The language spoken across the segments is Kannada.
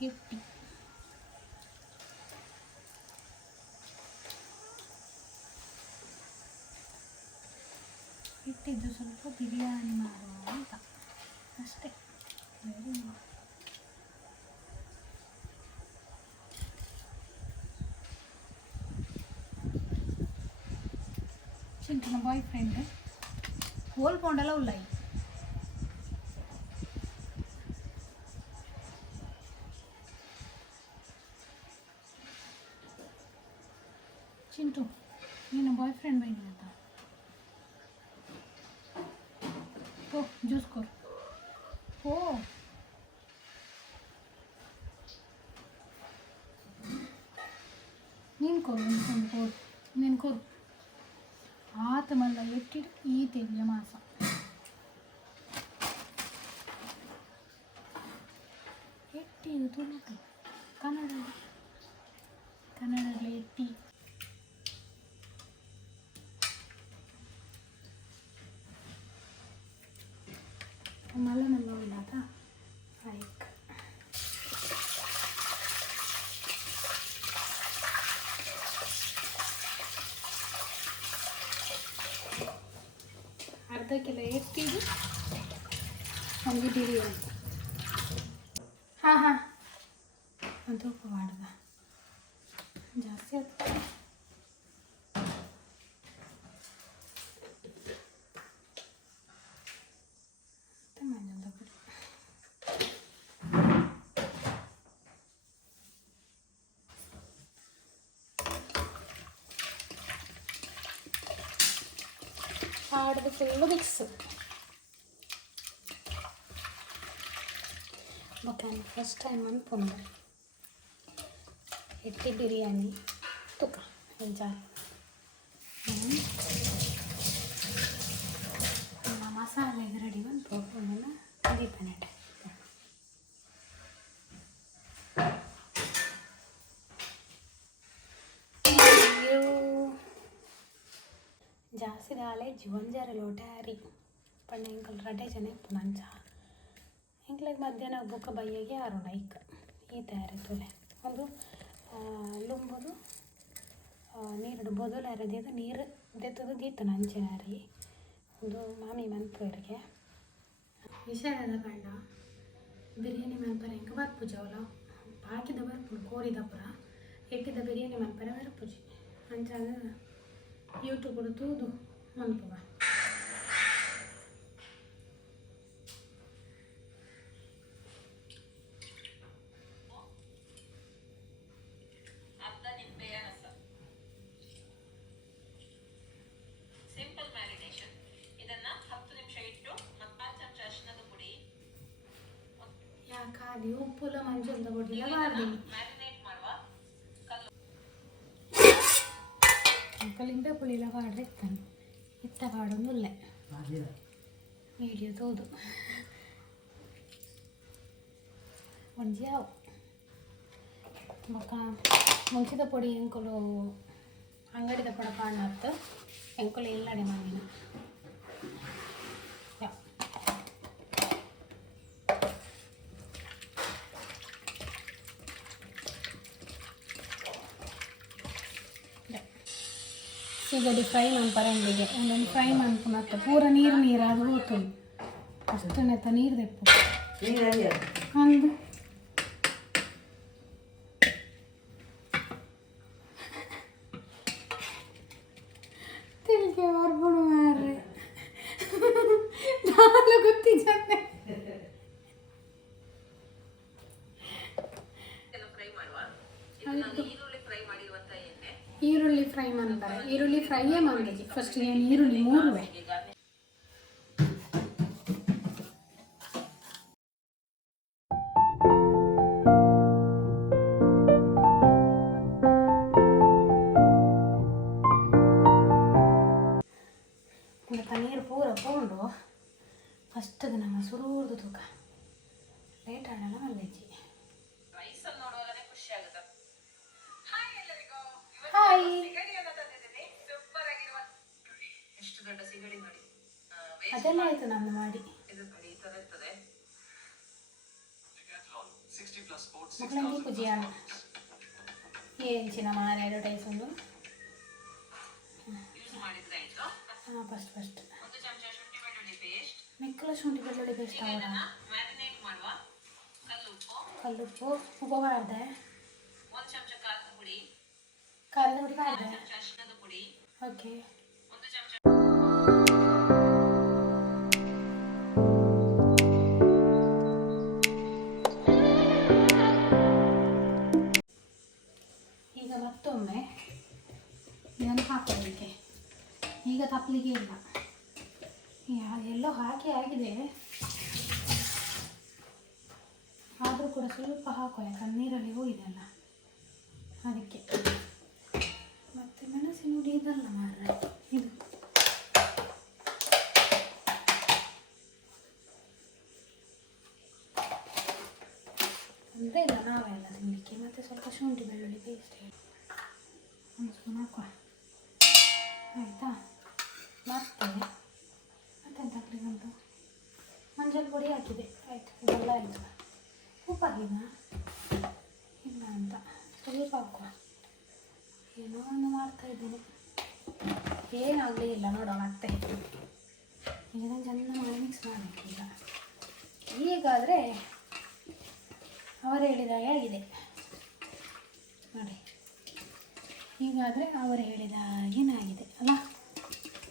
ಎಟ್ಟಿ ಇಟ್ಟಿದ್ದು ಸ್ವಲ್ಪ ಬಿರಿಯಾನಿ ಮಾಡುವ ಅಂತ ಅಷ್ಟೇ. ಚಿಂಟನ ಬಾಯ್ ಫ್ರೆಂಡ್ ಹೋಲ್ ಪೌಂಡೆಲ್ಲ ಉಳ್ಳಾಯಿ ಚಿಂಟು ನೀನು ಬಾಯ್ ಫ್ರೆಂಡ್ ಬೈನಿ ಅಂತ ಓ ಜ್ಯೂಸ್ ಕೊರು ಓ ನೀನು ಕೊರು ನೀನು ಕೊರು ಆತ ಮಲ್ಲ ಎಟ್ಟಿಡು ಈ ತೆಗೆಯ ಮಾಸ ಎಟ್ಟಿ ತುಳುಕು ಕನ್ನಡದಲ್ಲಿ ಎಟ್ಟಿ ಮಲ್ಲ ಮಲ್ಲ ಇಲ್ಲದ ಲೈಕ್ ಅರ್ಧ ಕಿಲೋ ಎಟ್ಟಿದು ನಮಗೆ ಬಿರಿಯಾನಿ ಹಾಂ ಒಂದು ತೂಕ ಮಾಡ್ದ ಜಾಸ್ತಿ ಆಗ್ತದೆ. ಆಡ್ದು ಫುಲ್ಲು ಮಿಕ್ಸ್ ಬೊಕ್ಕ ಫಸ್ಟ್ ಟೈಮ್ ಅನ್ಕೊಂಡೆ ಎಟ್ಟಿ ಬಿರಿಯಾನಿ ತುಕ ಎಂಜಾಯ್ ಮಸಾಲೆಗೆ ರೆಡಿ ಬಂತು ದೀಪನೆ ಜಾಸ್ತಿ ದಾಲೆ ಜೀವಂಜಾರ ಲೋಟ ಹರಿ ಪಂಡ ಎಂಕಲ್ ರಡೆ ಜನ ಇಪ್ಪು ನಂಚ ಎಂಕ್ಲಾಗ ಮಧ್ಯಾಹ್ನ ಬುಕ್ಕ ಬಯ್ಯಗೆ ಆರೋಣ ಇಕ್ಕ ಈ ತಯಾರಿ ತುಲೆ ಒಂದು ಲುಂಬುದು ನೀರು ಬೊದಲು ಅರೆದಿದ್ದು ನೀರು ದೆತ್ತದು ದೀತು ನಂಚಿನ ಹರಿ ಒಂದು ಮಾಮಿ ಮನ್ಪುವರಿಗೆ ವಿಷಯದ ಪಂಡ ಬಿರಿಯಾನಿ ಮನ್ಪರ ಎಂಕ ಬರ್ಪುಜವಲ ಹಾಕಿದ ಬರ್ಪುಡು ಕೋರಿದ ಪುರ ಎಟ್ಟಿದ ಬಿರಿಯಾನಿ ಮನ್ಪರ ಬರ್ಪುಜಿ ಅಂಚಾಗ ಯೂಟ್ಯೂಬ್ ತೂದು ಮನ್ಪುವ ಸಿಂಪಲ್ ಮ್ಯಾರಿನೇಷನ್. ಇದನ್ನ 10 ನಿಮಿಷ ಇಟ್ಟು 4 ಚಮಚ ಅರಿಶಿಣದ ಪುಡಿ ಯಾಕಾದಿ ಉಪ್ಪುಲ ಮಂಜುಂದ ಪುಡಿ ಮ್ಯಾರಿನೇಟ್ ಮಾಡುವ ಕಲ್ಲಿಂದ ಪುಳಿಲ ಪಾಡ್ರೆ ಇತ್ತಾನೆ ಇತ್ತ ಪಾಡೊಂದುಲ್ಲ ಮೀಡಿಯೋ ತೋದು ಒಂಜಿ ಅವು ಬೊಕ್ಕ ಮುಂಚಿದ ಪೊಡಿ ಎಂಕುಲು ಅಂಗಡಿದ ಪಡ ಪಾಂಡತ್ತು ಎಂಕುಲು ಇಲ್ಲಡೆ ಮಣ್ಣಿನ ಸಿಗಡಿ ಫ್ರೈ ಮನ್ಪರಂಡಿಗೆ ಒಂದೊಂದು ಫ್ರೈ ಮನ್ಪು ಮತ್ತೆ ಪೂರ ನೀರು ಅದು ಹೋಗ್ತದೆ ಅಷ್ಟು ನೆತ್ತ ನೀರು ತೆಪ್ಪು ಅಂದು ತಿಳ್ಕೆ ಬರ್ಬಿಡು ಮಾರ್ರೆ ನಾನು ಗೊತ್ತಿದ್ದೆ ಈರುಳ್ಳಿ ಫ್ರೈ ಮಾಡ್ತಾರೆ ಈರುಳ್ಳಿ ಫ್ರೈಯೇ ಮಾಡಿದ್ವಿ ಫಸ್ಟ್ ಏನು ಈರುಳ್ಳಿ ಮೂರುವೆ ನೀರು ಪೂರ ತಗೊಂಡು ಫಸ್ಟ್ ನಮ್ಮ ಸುರುವುದು ತೂಕ ಲೇಟ್ ಆಡಲ್ಲ ಮಲ್ಲೆಜ್ಜಿ ಹಾಯ್ ಎಷ್ಟು ದೊಡ್ಡ ಸಿಗಡಿ ನೋಡಿ ಅದೆಲ್ಲ ಆಯ್ತು ನಾನು ಮಾಡಿ ಇದು ನೋಡಿ ಈ ತರ ಇರ್ತದೆ ಮಕ್ಕಳಿಗೆ ಪೂಜೆಯಾಣ ಏಂಚಿನ ಮಾರ ಅಡ್ವರ್ಟೈಸ್ ಒಂದು ಯೂಸ್ ಮಾಡಿದ್ರೆ ಆಯ್ತು. ಹಾಂ ಫಸ್ಟ್ 1 ಚಮಚ ಶುಂಠಿ ಬೆಳ್ಳುಳ್ಳಿ ಪೇಸ್ಟ್. ಮಿಕ್ಕಲ ಶುಂಠಿ ಬೆಳ್ಳುಳ್ಳಿ ಪೇಸ್ಟ್ ಈಗ ಅವರ ಇದನ್ನ ಮ್ಯಾರಿನೇಟ್ ಮಾಡುವ. ಕಲ್ಲುಪ್ಪು ಉಪ್ಪು ಮಾಡಿದೆ, 1 ಚಮಚ ಖಾರದ ಪುಡಿ, ಮಾಡಿದೆ. 1 ಚಮಚ ಅರಿಶಿಣದ ಪುಡಿ, ಓಕೆ 1 ಚಮಚ ಈಗ ಮತ್ತೊಮ್ಮೆ ಇದನ್ನು ಹಾಕೋದಕ್ಕೆ. ಈಗ ತಪ್ಪಲಿಗೆ ಇಲ್ಲ, ಎಲ್ಲೋ ಹಾಕಿ ಆಗಿದೆ, ಆದರೂ ಕೂಡ ಸ್ವಲ್ಪ ಹಾಕೋ, ಯಾಕಂದ್ರೆ ನೀರಲ್ಲಿ ಹೋಗಿದೆಲ್ಲ ಅದಕ್ಕೆ. ಮತ್ತು ಮೆಣಸಿನ ಹುಡಿ ಇದಲ್ಲ ಮಾರ್ರೆ, ಇದು ಅಂದರೆ ಇಲ್ಲ ನಾವೆಲ್ಲ ತಿನ್ನಲಿಕ್ಕೆ. ಮತ್ತು ಸ್ವಲ್ಪ ಶುಂಠಿ ಬೆಳ್ಳುಳ್ಳಿ ಪೇಸ್ಟ್ ಒಂದು ಸ್ಪೂನ್ ಹಾಕುವ, ಆಯಿತಾ. ಮತ್ತೆಂತ ಹಾಕಲಿಕ್ಕುಂಟು, ಮಂಜಲ್ ಪುಡಿ ಹಾಕಿದೆ, ಆಯಿತು. ಇದೆಲ್ಲ ಆಯಿತು. ಉಪ್ಪು ಹಾಕಿದ ಇಲ್ಲ ಅಂತ ಸ್ವಲ್ಪ ಹಾಕುವ. ಏನೋ ಒಂದು ಮಾಡ್ತಾಯಿದ್ದೀನಿ, ಏನಾಗಲೇ ಇಲ್ಲ ನೋಡುವ. ಮತ್ತೆ ಈಗ ನಾನು ಚೆಂದ ಮಾಡಿ ಮಿಕ್ಸ್ ಮಾಡಬೇಕು. ಈಗಾದರೆ ಅವರು ಹೇಳಿದಾಗೆ ಆಗಿದೆ ನೋಡಿ, ಹೀಗಾದರೆ ಅವರು ಹೇಳಿದ ಹಾಗೇನೇ ಆಗಿದೆ ಅಲ್ಲ.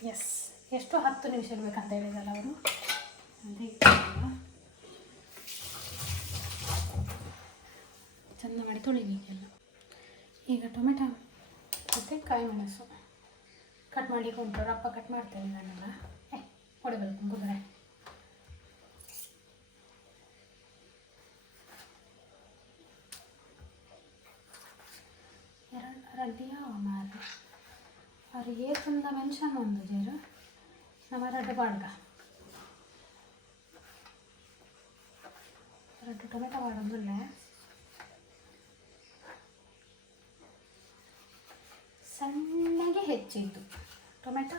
ಎಸ್, ಎಷ್ಟು 10 ನಿಮಿಷ ಇರಬೇಕಂತ ಹೇಳಿದಲ್ಲ ಅವರು, ಅದೇ ಚೆಂದ ಮಾಡಿ ತೊಳಿಬೇಕೆಲ್ಲ. ಈಗ ಟೊಮೆಟೊ ಮತ್ತು ಕಾಯಿ ಮೆಣಸು ಕಟ್ ಮಾಡಲಿಕ್ಕೆ ಉಂಟು. ರಪ್ಪ ಕಟ್ ಮಾಡ್ತೇನೆ ನಾನೆಲ್ಲ, ಹೊಡಿಬೇಕು ಕುದುರೆ. ರೆಡ್ಡಿಯಾ ಮಾರೆ ಅವ್ರು ಏತಂದ ಮೆನ್ಷನ್ ಒಂದು ಜೇರು ನಮ್ಮ ರೆಡ್ ಬಾಡ್ಗ ರೆಡ್ ಟೊಮೆಟೊ ಬಾಡೊಂದುಲ್ಲೆ ಸಣ್ಣಗೆ ಹೆಚ್ಚಿತ್ತು. ಟೊಮೆಟೊ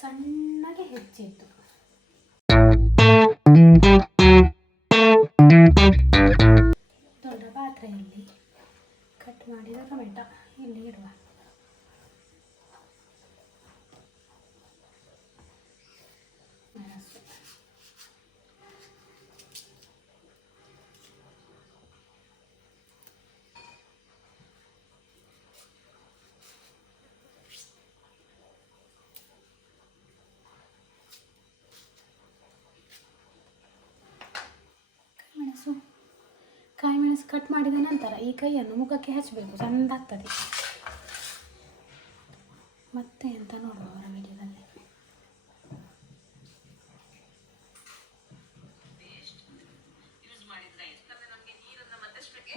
ಸಣ್ಣಗೆ ಹೆಚ್ಚಿತ್ತು. ದೊಡ್ಡ ಪಾತ್ರೆಯಲ್ಲಿ ಕಟ್ ಮಾಡಿದ ಟೊಮೆಟೊ ಇಲ್ಲಿ ಇಡುವ. ಮೆಣಸು, ಕಾಯಿ ಮೆಣಸು ಕಟ್ ಮಾಡಿದ ನಂತರ ಈ ಕೈಯನ್ನು ಮುಖಕ್ಕೆ ಹಚ್ಚಬೇಕು, ಸಣ್ಣದಾಗ್ತದೆ. ಮತ್ತೆ ಅಂತ ನೋಡುವ ಅವರ ವಿಡಿಯೋದಲ್ಲಿ.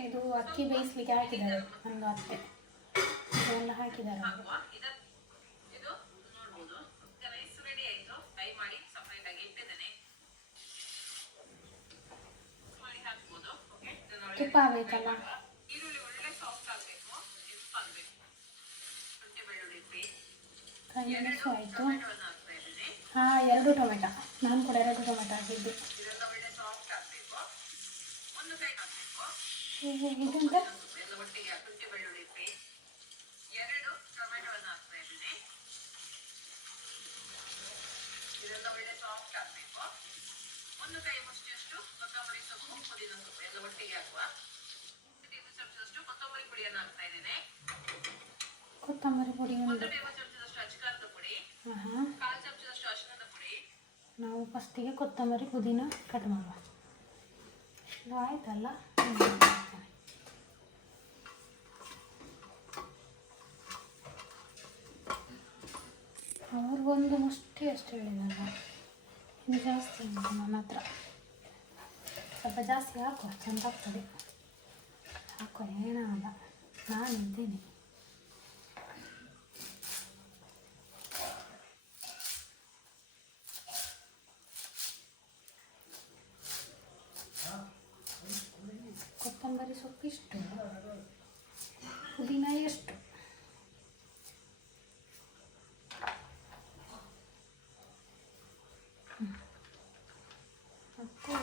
ಇದು ಅಕ್ಕಿ ಬೇಯಿಸ್ಲಿಕ್ಕೆ ಹಾಕಿದ್ದಾರೆ ಒಂದು ಅತ್ತೆ, ಇದೆಲ್ಲ ಹಾಕಿದ್ದಾರೆ ಅವರು. ತುಪ್ಪ ಬೇಕಲ್ಲ, ಕಾಯಿ ಮೆಣಸು ಆಯಿತು. ಹಾಂ, 2 ಟೊಮೆಟೊ, ನಾನು ಕೂಡ 2 ಟೊಮೆಟೊ ಹಾಕಿದ್ದು. ಇದುಂಟ ಕೊತ್ತಂಬರಿ ಪುಡಿ ಒಂದು. ಹಾಂ, ನಾವು ಫಸ್ಟಿಗೆ ಕೊತ್ತಂಬರಿ ಪುದೀನ ಕಟ್ ಮಾಡುವ. ಇದು ಆಯ್ತಲ್ಲ, ಅವ್ರಿಗೊಂದು ಮುಷ್ಟಿ ಅಷ್ಟು ಹೇಳಿದಲ್ಲ, ಇದು ಜಾಸ್ತಿ ಉಂಟು ನನ್ನ ಹತ್ರ. ಸ್ವಲ್ಪ ಜಾಸ್ತಿ ಹಾಕುವ, ಚೆಂದ ಆಗ್ತದೆ. ಹಾಕುವ, ಏನಾಗಲ್ಲ, ನಾನಿದ್ದೇನೆ. ಕೊತ್ತಂಬರಿ ಸೊಪ್ಪಿಷ್ಟು, ಪುದೀನ ಎಷ್ಟು, ಮತ್ತು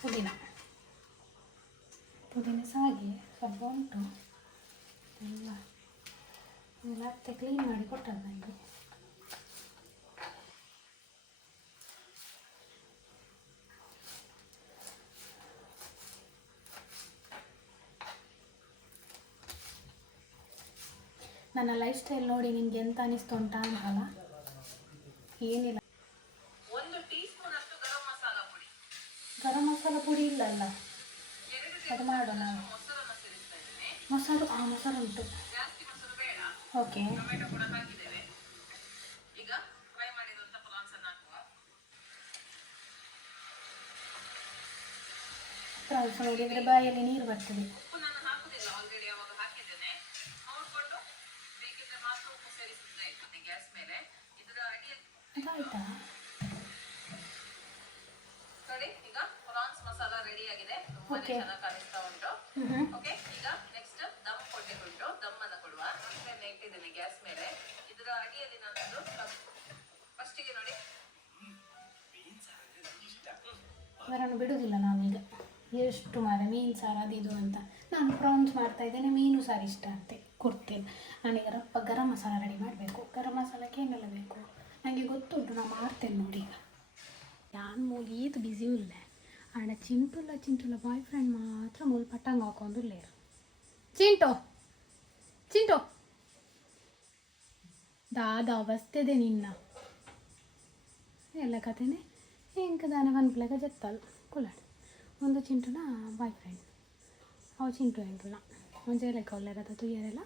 ಪುದೀನ ಪುದೀನ ಸಹ ಹಾಗೆ ಸ್ವಲ್ಪ ಉಂಟು ಎಲ್ಲ ಅತ್ತೆ ಕ್ಲೀನ್ ಮಾಡಿ ಕೊಟ್ಟದ್ದು ನನಗೆ. ನನ್ನ ಲೈಫ್ ಸ್ಟೈಲ್ ನೋಡಿ ನಿಮ್ಗೆ ಎಂತ ಅನಿಸ್ತು ಅಂತ ಅಂತಲ್ಲ, ಏನಿಲ್ಲ. 1 ಟೀ ಸ್ಪೂನ್ ಅಷ್ಟು ಗರಂ ಮಸಾಲಾ ಪುಡಿ. ಗರಂ ಮಸಾಲ ಪುಡಿ ಇಲ್ಲಲ್ಲ, ಅದು ಮಾಡೋಣ. ಮೊಸರನ್ನ ಸೇರಿಸ್ತಾ ಇದ್ದೇನೆ. ಮೊಸರು ಉಂಟು. ಜಾಸ್ತಿ ಮೊಸರು ಬೇಡ. ಓಕೆ. ಟೊಮೆಟೊ ಕೂಡ ಹಾಕಿದ್ದೇವೆ. ಈಗ ಫ್ರೈ ಮಾಡಿರುವಂತ ಪ್ರಾನ್ಸ್ ಅನ್ನು ಹಾಕುವ. ಪ್ರಾನ್ಸ್ ನೋಡಿದರೆ ಬಾಯಲ್ಲಿ ನೀರು ಬರ್ತದೆ. ಉಪ್ಪು ನಾನು ಹಾಕುದಿಲ್ಲ, ಆಲ್ರೆಡಿ ಅವಾಗ ಹಾಕಿದ್ದೇನೆ. ನೋಡ್ಕೊಂಡು ಬೇಕಿದ್ರೆ ಮಾತ್ರ ಉಪ್ಪು ಸೇರಿಸಿದ್ರೆ ಆಯ್ತು ಗ್ಯಾಸ್ ಮೇಲೆ. ಇದರ ಅಡಿಯಲ್ಲಿ ಆಯ್ತಾ ನೋಡಿ, ಈಗ ಪ್ರಾನ್ಸ್ ಮಸಾಲಾ ರೆಡಿ ಆಗಿದೆ. ತುಂಬಾ ಚೆನ್ನಾಗಿ ಕಾಣಿಸ್ತಾ ಉಂಟು. ಓಕೆ, ಈಗ ನೆಕ್ಸ್ಟ್ ದಮ್ ಕೊಡ್ಲಿಕ್ಕೆ ಉಂಟು. ದಮ್ ಅನ್ನು ಕೊಡುವ. ನಾನು ಇಟ್ಟಿದ್ದೇನೆ ಗ್ಯಾಸ್ ಮೇಲೆ. ಇದರ ಅಡಿಯಲ್ಲಿ ನಾನೊಂದು ಫಸ್ಟಿಗೆ ನೋಡಿ, ಅವರನ್ನು ಬಿಡುವುದಿಲ್ಲ ನಾವೀಗ. ಎಷ್ಟು ಮೀನು ಸಾರು ಅದು ಇದು ಅಂತ. ನಾನು ಪ್ರಾನ್ಸ್ ಮಾಡ್ತಾ ಇದ್ದೇನೆ, ಮೀನು ಸಾರು ಇಷ್ಟ ಅಂತೆ ಕೊಡ್ತೇನೆ. ನಾನೀಗ ರಪ್ಪ ಗರಂ ಮಸಾಲ ರೆಡಿ ಮಾಡಬೇಕು. ಗರಂ ಮಸಾಲಕ್ಕೆ ಏನೆಲ್ಲ ಬೇಕು ನನಗೆ ಗೊತ್ತುಂಟು, ನಾನು ಮಾಡ್ತೇನೆ ನೋಡಿ. ಈಗ ನಾನು ಮೂಗೀತು ಬಿಸಿ ಇಲ್ಲ ಆಡ ಚಿಂಟುಲ ಬಾಯ್ ಫ್ರೆಂಡ್ ಮಾತ್ರ ಮೂಲ ಪಟ್ಟಂಗ ಹಾಕೊಂಡು ಲೇರು. ಚಿಂಟು ದಾದ ಅವಸ್ಥೆದೆ ನಿನ್ನ ಎಲ್ಲ ಕಥೆನೆ ಇಂಕ ದಾನ ಕನ್ಪಲೆಗ ಜತ್ತಲ್ ಕುಲಾಡ್ ಒಂದು ಚಿಂಟುನ ಬಾಯ್ ಫ್ರೆಂಡ್ ಅವ ಚಿಂಟು ಎಂಟುನ ಒಂಜೆ ಲೆಕ್ಕ ಒಳ್ಳೆರದ ತುಯ್ಯರೆಲ್ಲ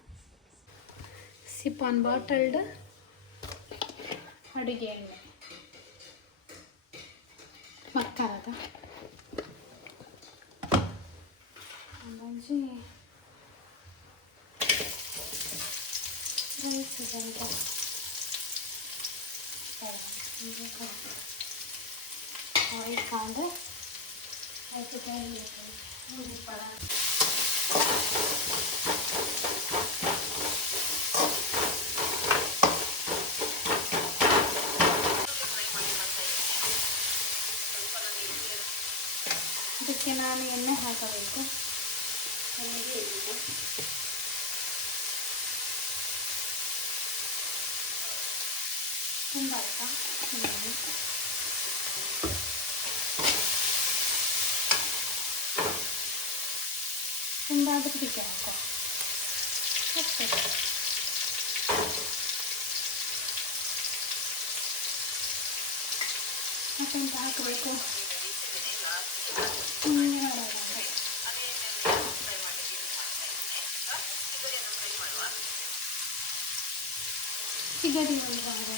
ಸಿಪ್ ಆನ್ ಬಾಟಲ್ಡ್ ಅಡುಗೆ ಎಣ್ಣೆ ಮಕ್ಕಳದ ಒಂದೊಂಜಿ ರೈಸ್ ಅಂತ ಆಯಿಲ್ ಕಾಂಡು ಆಯಿತು ಕೈಲಿ ಪಡ ಇದಕ್ಕೆ ನಾನು ಎಣ್ಣೆ ಹಾಕಬೇಕು. ಎಣ್ಣೆಗೆ ಎಣ್ಣೆ ತುಂಬ ಆಯ್ತಾ ತುಂಬ ಆದರೂ ಬಿಸಿ ಹಾಕೋ ಅಷ್ಟೇ. ಮತ್ತೆಂತ ಹಾಕಬೇಕು ಸಿಗಡಿ ಒಂದು ಬಾರ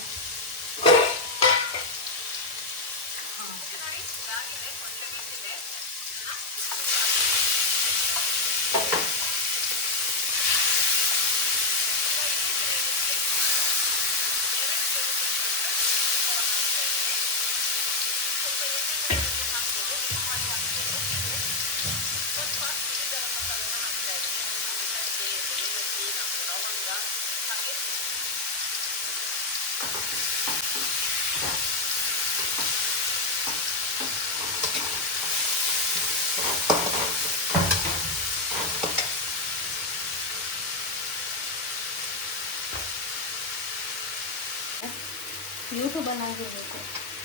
ಯೂಟ್ಯೂಬಲ್ಲಿ ಆಗಿರಬೇಕು.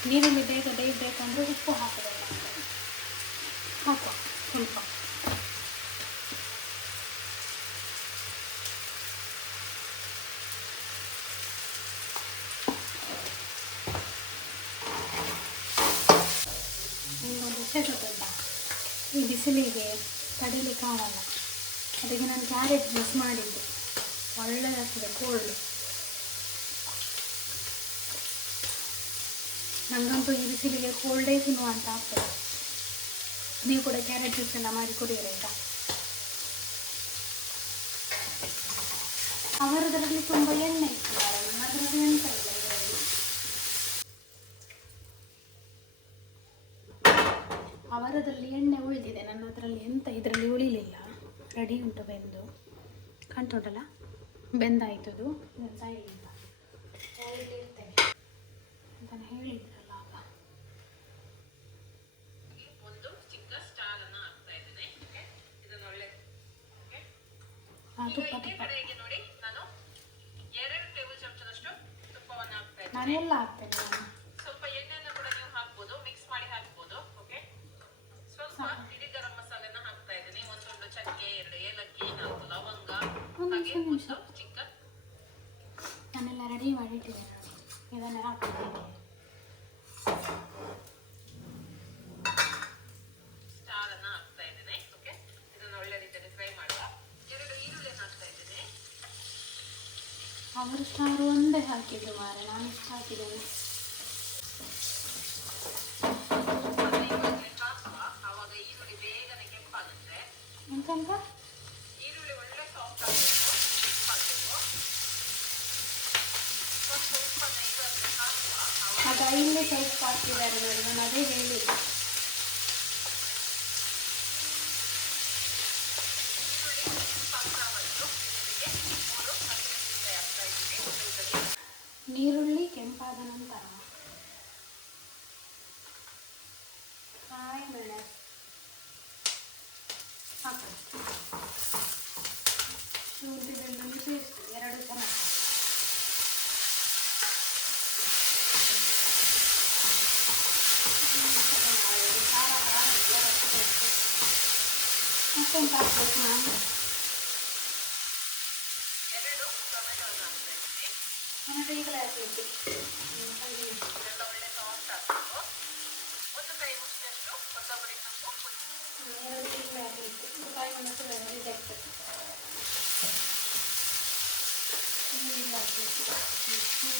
ನೀರಲ್ಲಿ ಬೇಗ ಬೇಯಬೇಕಂದ್ರೆ ಉಪ್ಪು ಹಾಕಬೇಕು. ಹಾಕೋ ಸ್ವಲ್ಪ. ನಿಮಗೊಂದು ವಿಷಯ ಗೊತ್ತುಂಟಾ, ಈ ಬಿಸಿಲಿಗೆ ತಡೀಲಿಕ್ಕೆ ಆಗಲ್ಲ. ಅದಕ್ಕೆ ನಾನು ಕ್ಯಾರೆಟ್ ಜ್ಯೂಸ್ ಮಾಡಿದ್ದೆ, ಒಳ್ಳೆದಾಗ್ತದೆ ಕೋಲ್ಡ್. ನನಗಂತೂ ಈ ಬಿಸಿಲಿಗೆ ಕೋಲ್ಡೇ ತಿನ್ನುವ ಅಂತ ಆಗ್ತದೆ. ನೀವು ಕೂಡ ಕ್ಯಾರೆಟ್ ಜ್ಯೂಸ್ ಎಲ್ಲ ಮಾಡಿ ಕುಡಿಯಿರಿ ಆಯಿತಾ. ಅವರದರಲ್ಲಿ ತುಂಬ ಎಣ್ಣೆ ಇಟ್ಟಿದ್ದಾರೆ, ಅದರಲ್ಲಿ ಎಂತ ಇಲ್ಲ ಇದರಲ್ಲಿ. ಅವರದಲ್ಲಿ ಎಣ್ಣೆ ಉಳಿದಿದೆ, ನನ್ನ ಅದರಲ್ಲಿ ಎಂತ ಇದರಲ್ಲಿ ಉಳಿಲಿಲ್ಲ. ರೆಡಿ ಉಂಟು ಬೆಂದು ಕಾಣ್ತುಂಟಲ್ಲ, ಬೆಂದಾಯ್ತದು. ಸೈಡಿಂದ ಇರ್ತೇನೆ ಅಂತ ಹೇಳಿದ್ರಲ್ಲ ಆಗ. ಒಂದು ಚಿಕ್ಕ ಸ್ಟಾರ್ ಅನ್ನು ಹಾಕ್ತಾ ಇದ್ದೇನೆ. ಇದನ್ನು ಒಳ್ಳೆ ತುಪ್ಪ ಇದೇ ಕಡೆಗೆ ನೋಡಿ ನಾನು 2 ಟೇಬಲ್ ಚಮಚದಷ್ಟು ತುಪ್ಪವನ್ನು ಹಾಕ್ತಾ ಇದ್ದೀನಿ. ನಾನೆಲ್ಲ ಹಾಕ್ತೇನೆ ಸ್ವಲ್ಪ ಎಣ್ಣೆಯನ್ನು ಕೂಡ ನೀವು ಹಾಕ್ಬೋದು, ಮಿಕ್ಸ್ ಮಾಡಿ ಹಾಕ್ಬೋದು. ಓಕೆ, ಸ್ವಲ್ಪ ಇಡೀ ಗರಂ ಮಸಾಲೆನ ಹಾಕ್ತಾ ಇದ್ದೀನಿ. ಒಂದೊಂದು ಚಕ್ಕೆ, 2 ಏಲಕ್ಕಿ, 4 ಲವಂಗ, ಹಾಗೆ ಒಂದು ಚಿಕ್ಕ. ನಾನೆಲ್ಲ ರೆಡಿ ಮಾಡಿಟ್ಟಿದ್ದೇನೆ ನೋಡಿ, ಇದನ್ನು ಹಾಕ್ತಿದ್ದೀನಿ. ಸ್ಟಾರ್ ಅನ್ನ ಹಾಕ್ತಾ ಇದ್ದೀನಿ. ಓಕೆ, ಇದನ್ನು ಒಳ್ಳೆ ರೀತಿಯಲ್ಲಿ ಫ್ರೈ ಮಾಡುವ. 2 ಈರುಳ್ಳಿಯನ್ನು ಹಾಕ್ತಾ ಇದ್ದೀನಿ. ಅವರು ಸ್ಟಾರ್ ಒಂದೇ ಹಾಕಿದ್ರು ಮಾರೆ, ನಾನು ಇಷ್ಟು ಹಾಕಿದ್ದೇನೆ. ಆವಾಗ ಈರುಳ್ಳಿ ಬೇಗನೆ ಕೆಂಪಾಗುತ್ತೆ. ಎಂತೆಂತ ಈರುಳ್ಳಿ ಒಳ್ಳೆ ಸಾಫ್ಟ್ ಆಗಬೇಕು, ಕೆಂಪಾಗಬೇಕು. ಸ್ವಲ್ಪ ಉಪ್ಪನ್ನ ಈರುಳ್ಳಿ ಹಾಕುವ. ಆಗ ಇಲ್ಲಿ ಸ್ವಲ್ಪ ಹಾಕಿದ್ದಾರೆ ನೋಡಿ, ನಾನು ಅದೇ ಹೇಳಿ. ನೀರುಳ್ಳಿ ಕೆಂಪಾದ ನಂತರ ಕಾಯಿ ಮೆಣಸು ಹಾಕಿ, ಶುಂಠಿ ಬೆಳ್ಳುಳ್ಳಿ ಪೇಸ್ಟ್ 2 ಚಮಚ, ಮತ್ತೆಂತ ಹಾಕ್ಬೇಕು ನಾನು? 2 ಟೊಮೆಟೊವನ್ನು ಹಾಕ್ತಾ ಇದ್ದೀನಿ. ಟೊಮೆಟೊ ಈಗಲೇ ಹಾಕಲಿಕ್ಕೆ ಇದೆಲ್ಲ ಒಳ್ಳೆ ಸಾಫ್ಟ್ ಆಗಬೇಕು. 1 ಕೈ ಮುಷ್ಟಿಯಷ್ಟು ಕೊತ್ತಂಬರಿ ಸೊಪ್ಪು, 2 ಈಗಲೇ ಹಾಕಲಿಕ್ಕೆ. ಕಾಯಿ ಮೆಣಸು ರಿಜೆಕ್ಟ್ ಈಗ ಹಾಕಲಿಕ್ಕೆ,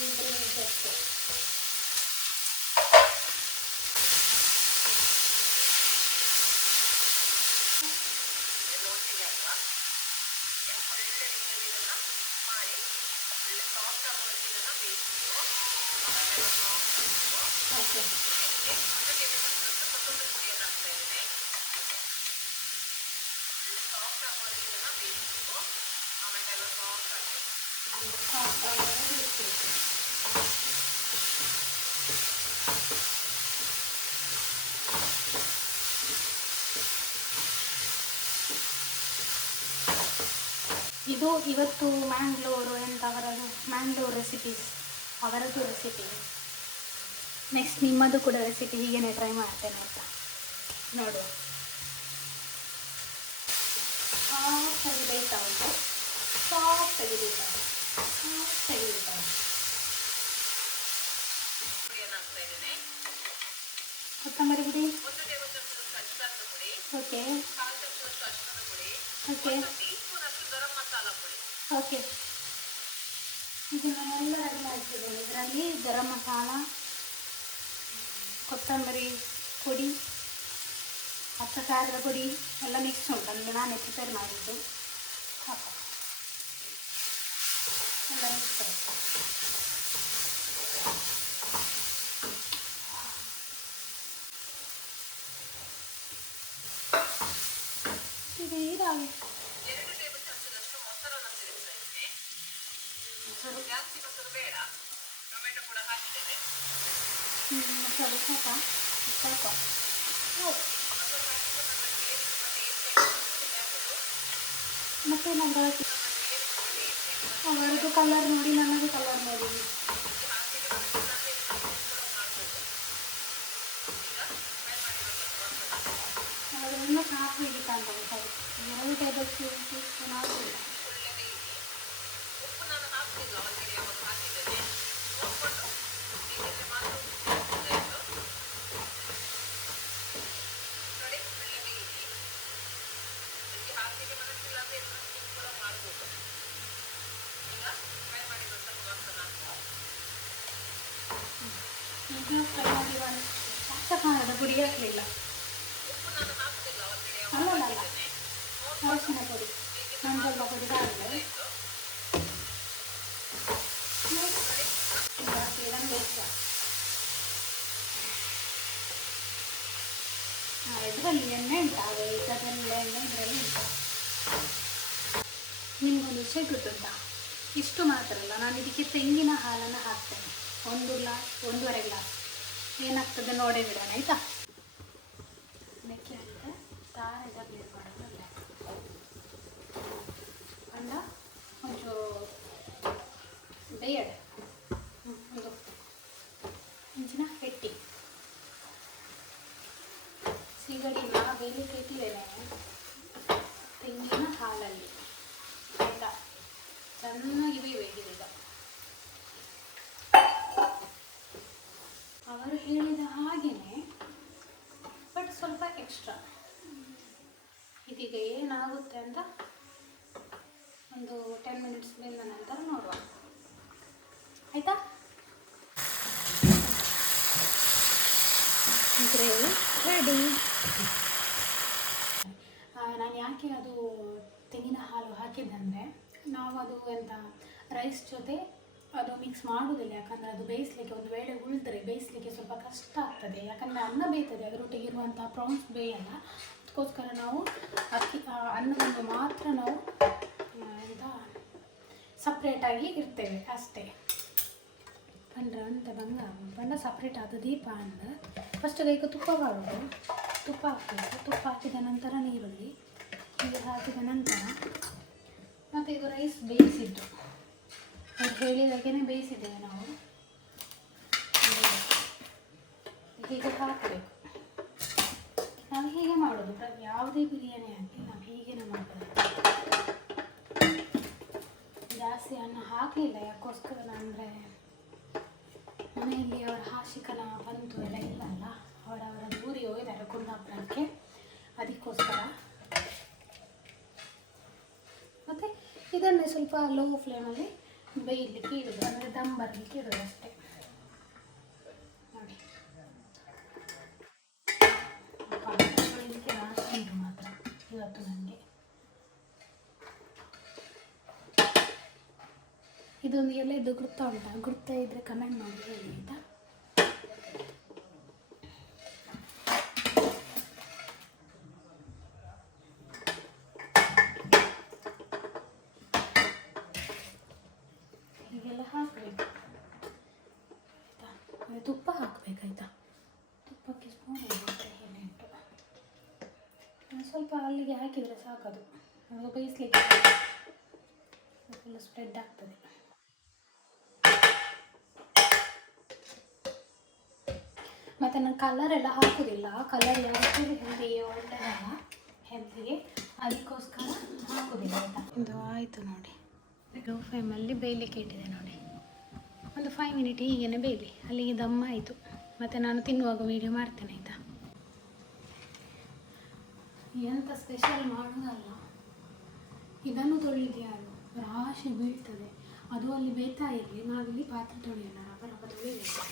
ಇದ್ರೆ ರಿಜೆಕ್ಟ್. ಎಲ್ಲ ಒಟ್ಟಿಗೆ ಹಾಕುವ. ಒಳ್ಳೆ ರೀತಿಯಲ್ಲಿ ಇದನ್ನು ಮಾಡಿ ಒಳ್ಳೆ ಸಾಫ್ಟ್ ಆಗೋದಕ್ಕೆ ಇದನ್ನು ಬೇಯಿಸಬೇಕು. ಆಮೇಲೆ ಸಾಫ್ಟ್ ಆಗಬೇಕು. ಓಕೆ, ಒಂದು ಟೇಬಲ್ ಚಮಚದಷ್ಟು ಕೊತ್ತಂಬರಿ ಪುಡಿಯನ್ನು ಹಾಕ್ತಾ ಇದ್ದೀನಿ. ಸಾಫ್ಟ್ ಆಗೋದಕ್ಕೆ ಇದನ್ನು ಬೇಯಿಸಬೇಕು. ಆಮೇಲೆ ಎಲ್ಲ ಸಾಫ್ಟ್ ಆಗಬೇಕು. ಸಾಫ್ಟ್ ಆಗೋದು ಬಿಡಿಸ್ಬೇಕು. ಇದು ಇವತ್ತು ಮ್ಯಾಂಗ್ಳೂರು ಅವರದು ಮ್ಯಾಂಗ್ಳೂರು ರೆಸಿಪೀಸ್, ಅವರದ್ದು ರೆಸಿಪಿ. ನೆಕ್ಸ್ಟ್ ನಿಮ್ಮದು ಕೂಡ ರೆಸಿಪಿ ಹೀಗೇನೆ ಟ್ರೈ ಮಾಡ್ತೇನೆ ಆಯಿತಾ, ನೋಡು. ಸಾಫ್ಟಾಗಿ ಬೇಯ್ತಾ ಉಂಟು, ಸಾಫ್ಟಾಗಿ ಬೇಯ್ತಾ ಉಂಟು, ಸಾಫ್ಟಾಗಿ ಬೇಯ್ತಾ ಉಂಟು. ಪುಡಿಯನ್ನು ಹಾಕ್ತಾ ಇದ್ದೀನಿ. ಕೊತ್ತಂಬರಿ ಪುಡಿ, 1 ಟೇಬಲ್ ಚಮಚದಷ್ಟು ಅರಿಶಿನದ ಪುಡಿ, ಓಕೆ 1/4 ಚಮಚದಷ್ಟು ಅರಿಶಿನದ ಪುಡಿ, ಓಕೆ 1 ಟೀ ಸ್ಪೂನ್ ಅಷ್ಟು ಗರಂ ಮಸಾಲ ಪುಡಿ. ಓಕೆ. ಇದನ್ನೆಲ್ಲ ರೆಡಿ ಮಾಡಿಟ್ಟಿದ್ದೇನೆ. ಇದರಲ್ಲಿ ಗರಂ ಮಸಾಲ, ಕೊತ್ತಂಬರಿ ಪುಡಿ, ಅಚ್ಚ ಖಾರದ ಪುಡಿ ಎಲ್ಲ ಮಿಕ್ಸ್ ಉಂಟು, ಅಂದರೆ ನಾನೇ ಪ್ರಿಪೇರ್ ಮಾಡಿದ್ದು. ಹಾಕು, ಎಲ್ಲ ಮಿಕ್ಸ್ ಆಯಿತು. ಇದಾಗಿ 2 ಟೇಬಲ್ ಚಮಚದಷ್ಟು ಮೊಸರನ್ನು ಸೇರಿಸ್ತಾ ಇದ್ದೀನಿ. ಮೊಸರು ಜಾಸ್ತಿ ಮೊಸರು ಬೇಡ. ಟೊಮೆಟೊ ಕೂಡ ಹಾಕಿದ್ದೇನೆ. ಮೊಸರು ಸಾಕಾ? ಸಾಕು. ಮೊಸರು ಹಾಕಿದ್ದು ನನ್ನ ಗ್ರೇವಿ ತುಂಬ ಟೇಸ್ಟ್ ಆಗೋದು. ಮತ್ತೇನಾದರೂ ಹಾಕಿ, ಅವರದ್ದು ಕಲರ್ ನೋಡಿ, ನನ್ನದು ಕಲರ್ ನೋಡಿ. ಅದನ್ನು ಹಾಕಲಿಕ್ಕೆ ಅಂತ ಸರಿ, 2 ಟೇಬಲ್ ಸ್ಪೂನ್ ಹಾಕಲಿಲ್ಲ. ಉಪ್ಪು ನಾನು ಹಾಕ್ತಿಲ್ಲ, ಆಲ್ರೆಡಿ ಅವಾಗ ಹಾಕಿದ್ದೇನೆ. ನೋಡ್ಕೊಂಡು ಬೇಕಿದ್ರೆ ಮಾತ್ರ ಉಪ್ಪು ಹಾಕ್ತಾಯಿತ್ತು. ನೋಡಿ, ಒಳ್ಳೆ ಬೇಯಿಸಿ. ಇದಕ್ಕೆ ಹಾಕಲಿಕ್ಕೆ ಮನಸ್ಸಿಲ್ಲ ಅಂದರೆ ಇದನ್ನು ಸ್ಕಿಪ್ ಕೂಡ ಮಾಡ್ಬೋದು. ಈಗ ಫ್ರೈ ಮಾಡಿದಂಥ ಮಾಂಸನ ಹಾಕುವ. ಈಗ ಫ್ರೈ ಮಾಡಿ ಅಚ್ಚ ಖಾರದ ಪುಡಿ ಹಾಕಲಿಲ್ಲ. ಉಪ್ಪು ನಾನು ಹಾಕ್ತಿಲ್ಲ, ಆಲ್ರೆಡಿ ಅಲ್ಲ ಅವಾಗ ಅಲ್ಲ, ಹಾಕಿದ್ದೇನೆ. ಅರಶಿನ ಪುಡಿ, ಮಂಜಲ್ಲ ಪುಡಿ ಹಾಕಿದೆ. ಇದನ್ನು ಬೇಯಿಸುವ. ಇದರಲ್ಲಿ ಎಣ್ಣೆ ಉಂಟು, ಆಗ ಇದರಲ್ಲಿ ಎಣ್ಣೆ ಇದರಲ್ಲಿ ಉಂಟು. ನಿಮಗೊಂದು ವಿಷಯ ಗೊತ್ತುಂಟಾ? ಇಷ್ಟು ಮಾತ್ರ ಅಲ್ಲ, ನಾನು ಇದಕ್ಕೆ ತೆಂಗಿನ ಹಾಲನ್ನು ಹಾಕ್ತೇನೆ, 1 ಗ್ಲಾಸ್ 1.5 ಗ್ಲಾಸ್. ಏನಾಗ್ತದೆ ನೋಡೇ ಬಿಡೋಣ ಆಯಿತಾ. ಅದಕ್ಕೆ ಅಂತ ಸಾರ ಬೇರೆ ಮಾಡೋದು ಕಂಡ ಬೇಯಡೆ ಒಂದು ಇಂಚಿನ ಎಟ್ಟಿ ಸಿಗಡಿನ ಬೇಯಲಿಕ್ಕೆ ಇಟ್ಟಿದ್ದೇನೆ ತೆಂಗಿನ ಹಾಲಲ್ಲಿ ಆಯಿತಾ. ಚೆನ್ನಾಗಿ ಬೇಯಬೇಕಿದೆ ಈಗ. ಅವರು ಹೇಳಿದ ಹಾಗೆಯೇ ಬಟ್ ಸ್ವಲ್ಪ ಎಕ್ಸ್ಟ್ರಾ. ಇದೀಗ ಏನಾಗುತ್ತೆ ಅಂತ ಒಂದು 10 ಮಿನಿಟ್ಸ್ ಬೆಂದ ನಂತರ ನೋಡುವ ಆಯಿತಾ. Gravy ready. ನಾನು ಯಾಕೆ ಅದು ತೆಂಗಿನ ಹಾಲು ಹಾಕಿದ್ದಂದರೆ ನಾವು ಅದು ಎಂತ ರೈಸ್ ಜೊತೆ ಅದು ಮಿಕ್ಸ್ ಮಾಡುವುದಿಲ್ಲ. ಯಾಕಂದರೆ ಅದು ಬೇಯಿಸಲಿಕ್ಕೆ ಒಂದು ವೇಳೆ ಉಳಿದ್ರೆ ಬೇಯಿಸಲಿಕ್ಕೆ ಸ್ವಲ್ಪ ಕಷ್ಟ ಆಗ್ತದೆ. ಯಾಕಂದರೆ ಅನ್ನ ಬೇಯ್ತದೆ, ಅದರೊಟ್ಟಿಗೆ ಇರುವಂಥ ಪ್ರಾನ್ಸ್ ಬೇಯಲ್ಲ. ಅದಕ್ಕೋಸ್ಕರ ನಾವು ಅನ್ನವನ್ನು ಮಾತ್ರ ನಾವು ಎಂತ ಸಪ್ರೇಟಾಗಿ ಇರ್ತೇವೆ ಅಷ್ಟೇ. ಪಂಡ್ರ ಅಂತ ಬಂದ ಸಪ್ರೇಟ್ ಆದ ದೀಪ ಅಂದ ಫಸ್ಟ್ ಈಗ ತುಪ್ಪ ಮಾಡೋದು. ತುಪ್ಪ ಹಾಕಬೇಕು. ತುಪ್ಪ ಹಾಕಿದ ನಂತರ ನೀರುಳ್ಳಿ ಹಾಕಿದ ನಂತರ ಮತ್ತು ಇದು ರೈಸ್ ಬೇಯಿಸಿದ್ದು ಅವ್ರು ಹೇಳಿದಾಗೇ ಬೇಯಿಸಿದ್ದೇವೆ ನಾವು. ಹೀಗೆ ಹಾಕಬೇಕು. ನಾವು ಹೀಗೆ ಮಾಡೋದು, ಯಾವುದೇ ಬಿರಿಯಾನಿ ಆಗಲಿ ನಾವು ಹೀಗೇನೆ ಮಾಡೋದು. ಜಾಸ್ತಿ ಅನ್ನ ಹಾಕಲಿಲ್ಲ. ಯಾಕೋಸ್ಕರ ಅಂದರೆ ಮನೆಯಲ್ಲಿ ಅವರ ಹಾಶಿಕನ ಬಂತು ಎಲ್ಲ ಇಲ್ಲಲ್ಲ, ಅವರವರ ಊರಿ ಹೋಗಿದ್ದಾರೆ ಕುಂದಾಪುರಕ್ಕೆ. ಅದಕ್ಕೋಸ್ಕರ ಮತ್ತು ಇದನ್ನೇ ಸ್ವಲ್ಪ ಲೋ ಫ್ಲೇಮಲ್ಲಿ ಬೇಯಲಿಕ್ಕೆ ಇಡೋದು, ಅಂದರೆ ದಮ್ ಬರಲಿಕ್ಕೆ ಇಡೋದು ಅಷ್ಟೇ. ನೋಡಿ ಇದಕ್ಕೆ ರಾಶಿ ಇದು ಮಾತ್ರ ಇವತ್ತು ನನಗೆ. ಇದೊಂದು ಎಲೆದು ಗುರ್ತ ಉಂಟಾ? ಗುರ್ತ ಇದ್ದರೆ ಕಮೆಂಟ್ ಮಾಡಿ ಹೇಳಿ ಆಯಿತಾ. ಹೀಗೆಲ್ಲ ಹಾಕಬೇಕು ಆಯಿತಾ. ತುಪ್ಪ ಹಾಕಬೇಕಾಯ್ತಾ. ತುಪ್ಪಕ್ಕೆ ಸ್ಪೂನ್ ಉಂಟು, ಸ್ವಲ್ಪ ಅಲ್ಲಿಗೆ ಹಾಕಿದರೆ ಸಾಕದು. ಅದು ಬೇಯಿಸಲಿಕ್ಕೆ ಫುಲ್ ಸ್ಪ್ರೆಡ್ ಆಗ್ತದೆ. ಮತ್ತು ನಾನು ಕಲರೆಲ್ಲ ಹಾಕೋದಿಲ್ಲ. ಕಲರ್ ಯಾವತ್ತೂ ಹೆಲ್ದಿಗೆ ಒಳ್ಳೆಯದಲ್ಲ ಹೆಲ್ತಿಗೆ, ಅದಕ್ಕೋಸ್ಕರ ಹಾಕೋದಿಲ್ಲ ಆಯಿತಾ. ಇದು ಆಯಿತು ನೋಡಿ. ಲೋ ಫ್ಲೇಮಲ್ಲಿ ಬೇಯಲಿಕ್ಕೆ ಇಟ್ಟಿದೆ ನೋಡಿ. ಒಂದು 5 ಮಿನಿಟ್ ಹೀಗೇ ಬೇಯಲಿ, ಅಲ್ಲಿಗೆ ದಮ್ಮ ಆಯಿತು. ಮತ್ತು ನಾನು ತಿನ್ನುವಾಗ ವೀಡಿಯೋ ಮಾಡ್ತೇನೆ ಆಯಿತಾ. ಎಂಥ ಸ್ಪೆಷಲ್ ಮಾಡೋದಲ್ಲ. ಇದನ್ನು ತೊಳಿದ್ಯಾರು ರಾಶಿ ಬೀಳ್ತದೆ. ಅದು ಅಲ್ಲಿ ಬೇಯ್ತಾ ಇರಲಿ, ನಾವಿಲ್ಲಿ ಪಾತ್ರೆ ತೊಳೆಯೋಣ. ರಪ ತೊಳಿಬೇಕು.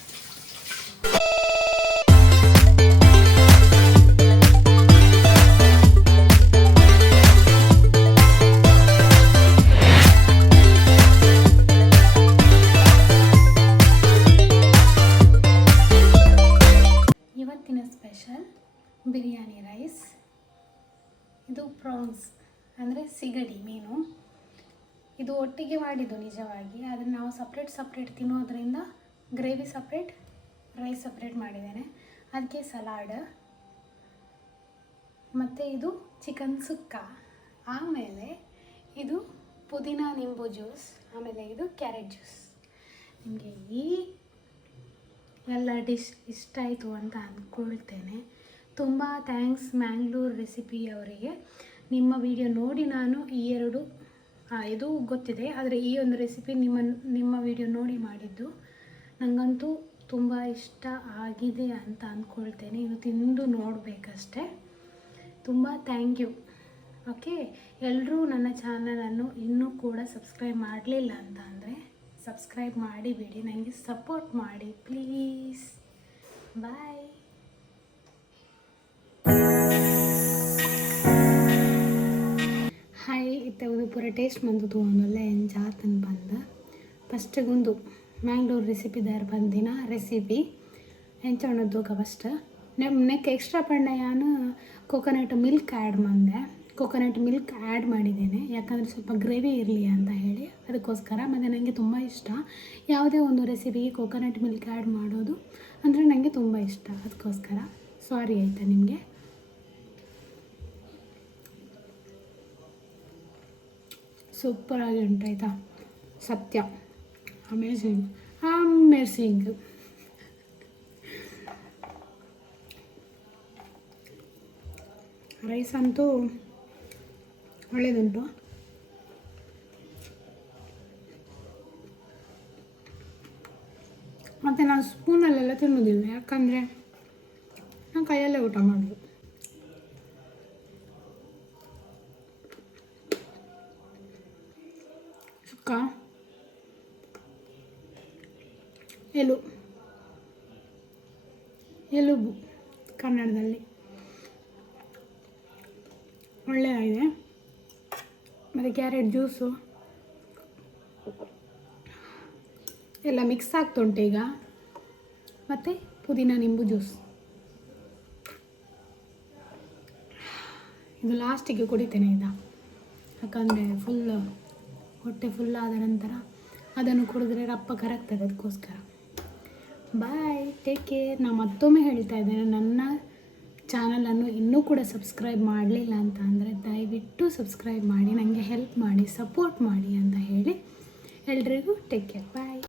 ಇವತ್ತಿನ ಸ್ಪೆಷಲ್ ಬಿರಿಯಾನಿ ರೈಸ್. ಇದು ಪ್ರಾನ್ಸ್ ಅಂದರೆ ಸಿಗಡಿ ಮೀನು. ಇದು ಒಟ್ಟಿಗೆ ಮಾಡಿದ್ದು ನಿಜವಾಗಿ, ಆದರೆ ನಾವು ಸಪ್ರೇಟ್ ತಿನ್ನೋದ್ರಿಂದ ಗ್ರೇವಿ ಸಪ್ರೇಟ್, ರೈಸ್ ಸಪ್ರೇಟ್ ಮಾಡಿದ್ದೇನೆ. ಅದಕ್ಕೆ ಸಲಾಡ್, ಮತ್ತು ಇದು ಚಿಕನ್ ಸುಕ್ಕ, ಆಮೇಲೆ ಇದು ಪುದೀನ ನಿಂಬು ಜ್ಯೂಸ್, ಆಮೇಲೆ ಇದು ಕ್ಯಾರೆಟ್ ಜ್ಯೂಸ್. ನಿಮಗೆ ಈ ಎಲ್ಲ ಡಿಶ್ ಇಷ್ಟ ಆಯಿತು ಅಂತ ಅಂದ್ಕೊಳ್ತೇನೆ. ತುಂಬ ಥ್ಯಾಂಕ್ಸ್ ಮ್ಯಾಂಗ್ಳೂರ್ ರೆಸಿಪಿ ಅವರಿಗೆ. ನಿಮ್ಮ ವಿಡಿಯೋ ನೋಡಿ ನಾನು ಇದು ಗೊತ್ತಿದೆ, ಆದರೆ ಈ ಒಂದು ರೆಸಿಪಿ ನಿಮ್ಮ ವಿಡಿಯೋ ನೋಡಿ ಮಾಡಿದ್ದು. ನನಗಂತೂ ತುಂಬ ಇಷ್ಟ ಆಗಿದೆ ಅಂತ ಅಂದ್ಕೊಳ್ತೇನೆ. ಇದು ತಿಂದು ನೋಡಬೇಕಷ್ಟೆ. ತುಂಬ ಥ್ಯಾಂಕ್ ಯು. ಓಕೆ, ಎಲ್ಲರೂ ನನ್ನ ಚಾನಲನ್ನು ಇನ್ನೂ ಕೂಡ ಸಬ್ಸ್ಕ್ರೈಬ್ ಮಾಡಲಿಲ್ಲ ಅಂತ ಅಂದರೆ ಸಬ್ಸ್ಕ್ರೈಬ್ ಮಾಡಿಬಿಡಿ, ನನಗೆ ಸಪೋರ್ಟ್ ಮಾಡಿ ಪ್ಲೀಸ್. ಬಾಯ್. ಹಾಯ್, ಇತ್ತೆ ಪೂರ ಟೇಸ್ಟ್ ಬಂದು ತೊಗೊಂಡಲ್ಲ ಎಂಜಾತನ ಬಂದ. ಫಸ್ಟಿಗೊಂದು ಮ್ಯಾಂಗ್ಳೂರ್ ರೆಸಿಪಿದಾರ ಬಂದಿನ ರೆಸಿಪಿ ಎಂಚಣ್ಣದ್ದು ಫಸ್ಟ್ ನೆಕ್ ಎಕ್ಸ್ಟ್ರಾ ಪಂಡ ನಾನು ಕೊಕೊನಟ್ ಮಿಲ್ಕ್ ಆ್ಯಡ್ ಮಾಡಿದೆ. ಕೊಕೊನಟ್ ಮಿಲ್ಕ್ ಆ್ಯಡ್ ಮಾಡಿದ್ದೇನೆ, ಯಾಕಂದರೆ ಸ್ವಲ್ಪ ಗ್ರೇವಿ ಇರಲಿ ಅಂತ ಹೇಳಿ, ಅದಕ್ಕೋಸ್ಕರ. ಮತ್ತು ನನಗೆ ತುಂಬ ಇಷ್ಟ ಯಾವುದೇ ಒಂದು ರೆಸಿಪಿಗೆ ಕೊಕೊನಟ್ ಮಿಲ್ಕ್ ಆ್ಯಡ್ ಮಾಡೋದು ಅಂದರೆ ನನಗೆ ತುಂಬ ಇಷ್ಟ, ಅದಕ್ಕೋಸ್ಕರ. ಸಾರಿ ಆಯಿತಾ ನಿಮಗೆ. ಸೂಪರಾಗಿ ಉಂಟಾಯ್ತಾ, ಸತ್ಯ. ಅಮೇಝಿಂಗ್. ರೈಸ್ ಅಂತೂ ಒಳ್ಳೆಯದುಂಟು. ಮತ್ತು ನಾನು ಸ್ಪೂನಲ್ಲೆಲ್ಲ ತಿನ್ನೋದಿಲ್ಲ, ಯಾಕಂದರೆ ನಾನು ಕೈಯಲ್ಲೇ ಊಟ ಮಾಡೋದು. ಸುಕ್ಕ ಎಲುಬು ಕನ್ನಡದಲ್ಲಿ ಒಳ್ಳೆಯದಾಗಿದೆ. ಮತ್ತು ಕ್ಯಾರೆಟ್ ಜ್ಯೂಸು ಎಲ್ಲ ಮಿಕ್ಸ್ ಆಗ್ತುಂಟು ಈಗ. ಮತ್ತು ಪುದೀನ ನಿಂಬು ಜ್ಯೂಸ್ ಇದು ಲಾಸ್ಟಿಗೆ ಕುಡಿತೇನೆ ಇದು, ಯಾಕಂದರೆ ಹೊಟ್ಟೆ ಫುಲ್ಲಾದ ನಂತರ ಅದನ್ನು ಕುಡಿದ್ರೆ ರಪ್ಪ ಕರಗ್ತದೆ, ಅದಕ್ಕೋಸ್ಕರ. ಬಾಯ್, ಟೇಕ್ ಕೇರ್. ನಾನು ಮತ್ತೊಮ್ಮೆ ಹೇಳ್ತಾ ಇದ್ದೇನೆ, ನನ್ನ ಚಾನಲನ್ನು ಇನ್ನೂ ಕೂಡ ಸಬ್ಸ್ಕ್ರೈಬ್ ಮಾಡಲಿಲ್ಲ ಅಂತ ಅಂದರೆ ದಯವಿಟ್ಟು ಸಬ್ಸ್ಕ್ರೈಬ್ ಮಾಡಿ, ನನಗೆ ಹೆಲ್ಪ್ ಮಾಡಿ, ಸಪೋರ್ಟ್ ಮಾಡಿ ಅಂತ ಹೇಳಿ ಎಲ್ರಿಗೂ ಟೇಕ್ ಕೇರ್. ಬಾಯ್.